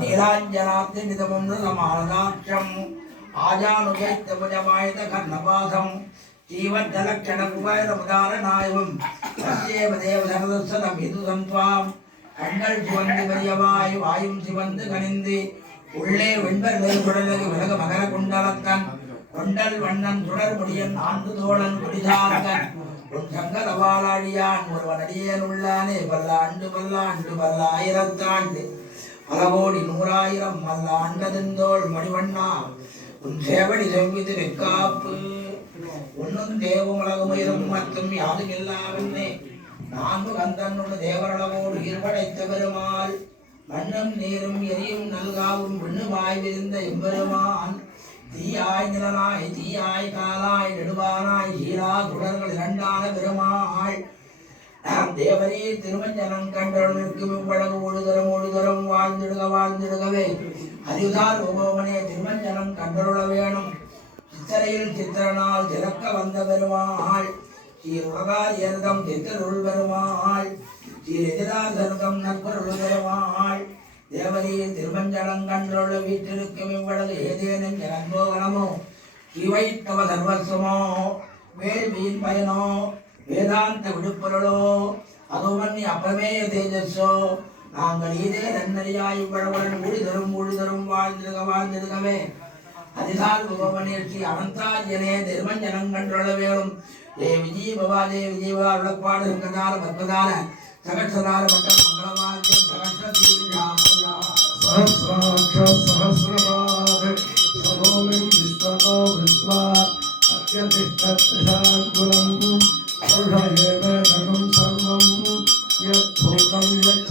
नीलाञ्जनाब्जनिदमं जीवज्जलक्षणकुबैरमुदारनायवं सत्येव देवधनदर्शनं हिदुदं त्वां கண்கள் சிவந்து பெரியவாய் வாயும் சிவந்து கனிந்து உள்ளே வெண்பர்கள் குடலகு விலக மகர குண்டலக்கன் கொண்டல் வண்ணன் சுடர் முடியன் ஆண்டு தோழன் குடிதாரகன் உன் சங்கரவாளாழியான் ஒருவன் அடியேன் உள்ளானே பல்லாண்டு பல்லாண்டு பல்லாயிரத்தாண்டு பல கோடி நூறாயிரம் மல்லாண்டதெந்தோள் மணிவண்ணா உன் சேவடி செவ்விது வெக்காப்பு உன்னும் தேவும் உலகமுயிரும் மற்றும் யாதும் இல்லாவென்னே நான்கு கந்தனுள்ள தேவரளவோடு இருபடைத்த பெருமாள் மண்ணும் நீரும் எரியும் நல்காவும் விண்ணுமாய் விரிந்த எம்பெருமான் தீயாய் நிலனாய் தீயாய் காலாய் நெடுவானாய் ஈரா தொடர்கள் இரண்டான பெருமாள் தேவரீர் திருமஞ்சனம் கண்டவர்களுக்கும் இவ்வளவு ஒழுதரம் வாழ்ந்திடுகவே அறிவுதார் உபவனே திருமஞ்சனம் கண்டருள வேணும் சித்தரையில் சித்திரனால் திறக்க வந்த பெருமாள் ஸ்ரீருகாரியர்தம் தித்தருள் பெருமாள் ஸ்ரீரெதிராதர்தம் நற்பொருள் பெருமாள் தேவரீர் திருமஞ்சனம் கண்டருள வீட்டிற்கும் இவ்வளவு ஏதேனும் எனக்கோகணமோ ஸ்ரீவைத்தவ சர்வஸ்வமோ வேள்வியின் பயனோ வேதாந்த விடுப்பொருளோ அதுவன்னி அபமேய தேஜஸோ நாங்கள் இதே நன்னறியாய் இவ்வளவுடன் ஊழிதரும் வாழ்ந்திருக்கவே அதிகால் உபவனே ஸ்ரீ அனந்தாரியனே திருமஞ்சனம் கண்டருள வேணும் ஏ விஜயபவா உடற்பாடு சங்கதார பத்மதார சகட்சதார மட்டம் மங்களவாத்தியம் சகட்சதீர்ஷாமராசஹஸ்ராட்ச சகோமிம் விஸ்வனோ விஸ்வா அத்யதிஷ்டத்ஷாங்குலம் புருஷயேவே தகம் சர்வம் யத் பூதம் யத்